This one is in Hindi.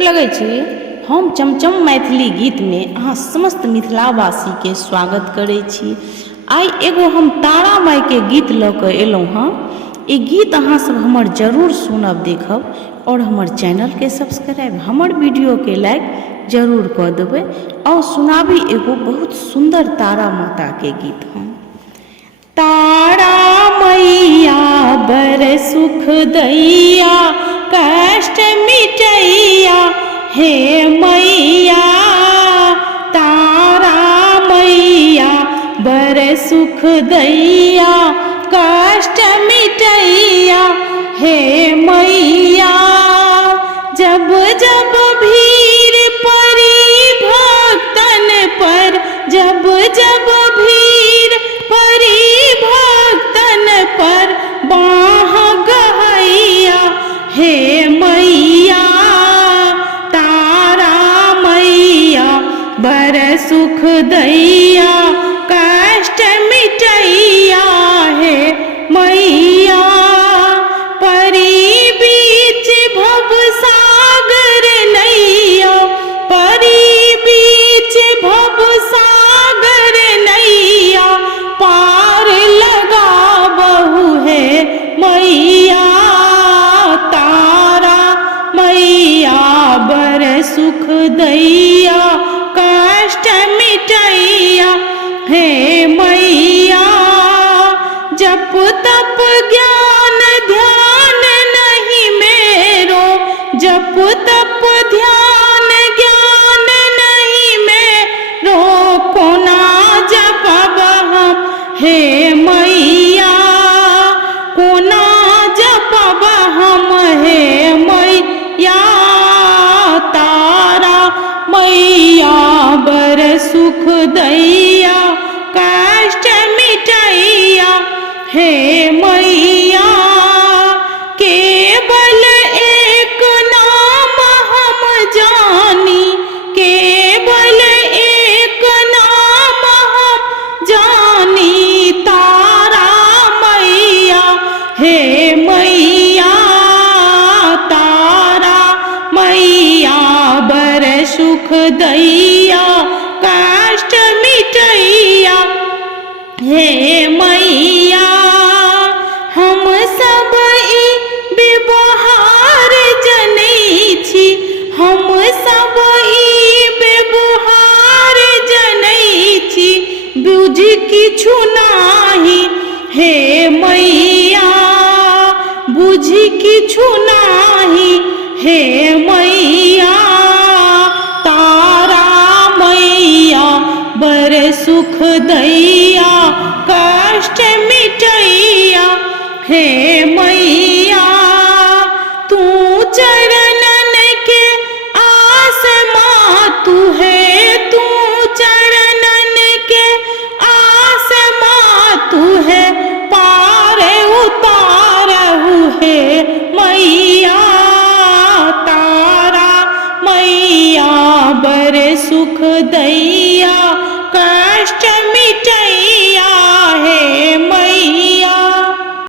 गोर लगै छी। हम चमचम मैथिली गीत में अहाँ समस्त मिथिलावासी के स्वागत करै छी। आई एगो हम तारा माई के गीत लऽ कऽ एलहुँ हँ। ई गीत अहाँ सब हमर जरूर सुनब, देखब और हमर चैनल के सब्सक्राइब, हमर वीडियो के लाइक जरूर कऽ देबै। और सुनाबी एगो बहुत सुंदर तारा माता के गीत हम। तारा मैया बर सुख दैया, कष्ट मिटैया हे मैया। तारा मैया बर सुख दैया, कष्ट मिटैया हे मैया। जब जब भीड़ पड़ी भक्तन पर, जब जब भीड़ पड़ी भक्तन पर, बाह गहैया हे मैया। तारा मैया बर सुख दैया, कष्ट मिटैया हे मैया। परी बीच भव सागर नैया, परी बीच भव सागर नैया, पार लगाबहु हे मैया। तारा मैया बर सुख दैया, कष्ट मिटैया हे मैया। जप तप ज्ञान ध्यान नहीं मेरो, जप तप ध्यान ज्ञान नहीं मेरो, कोना जपब हम हे मैया। कोना जपब हम हे मैया। तारा मैया बर सुख दैया, कष्ट मिटैया हे मैया। केवल एक नाम हम जानी, केवल एक नाम हम जानी, तारा मैया हे मैया। तारा मैया बर सुख दैया, कष्ट मिटैया हे मैया। हम सब ई व्यवहार जनै छी, हम सब ई व्यवहार जनै छी, बुझ किछु नाही हे मैया। बुझ किछु नाही हे मैया। तारा मैया बर सुख दैया, कष्ट मिटैया हे मैया। तू चरणन के आसमा तू है, तू चरणन के आसमा तू है, पार उतारहु हे मैया। तारा मैया बर सुख दैया,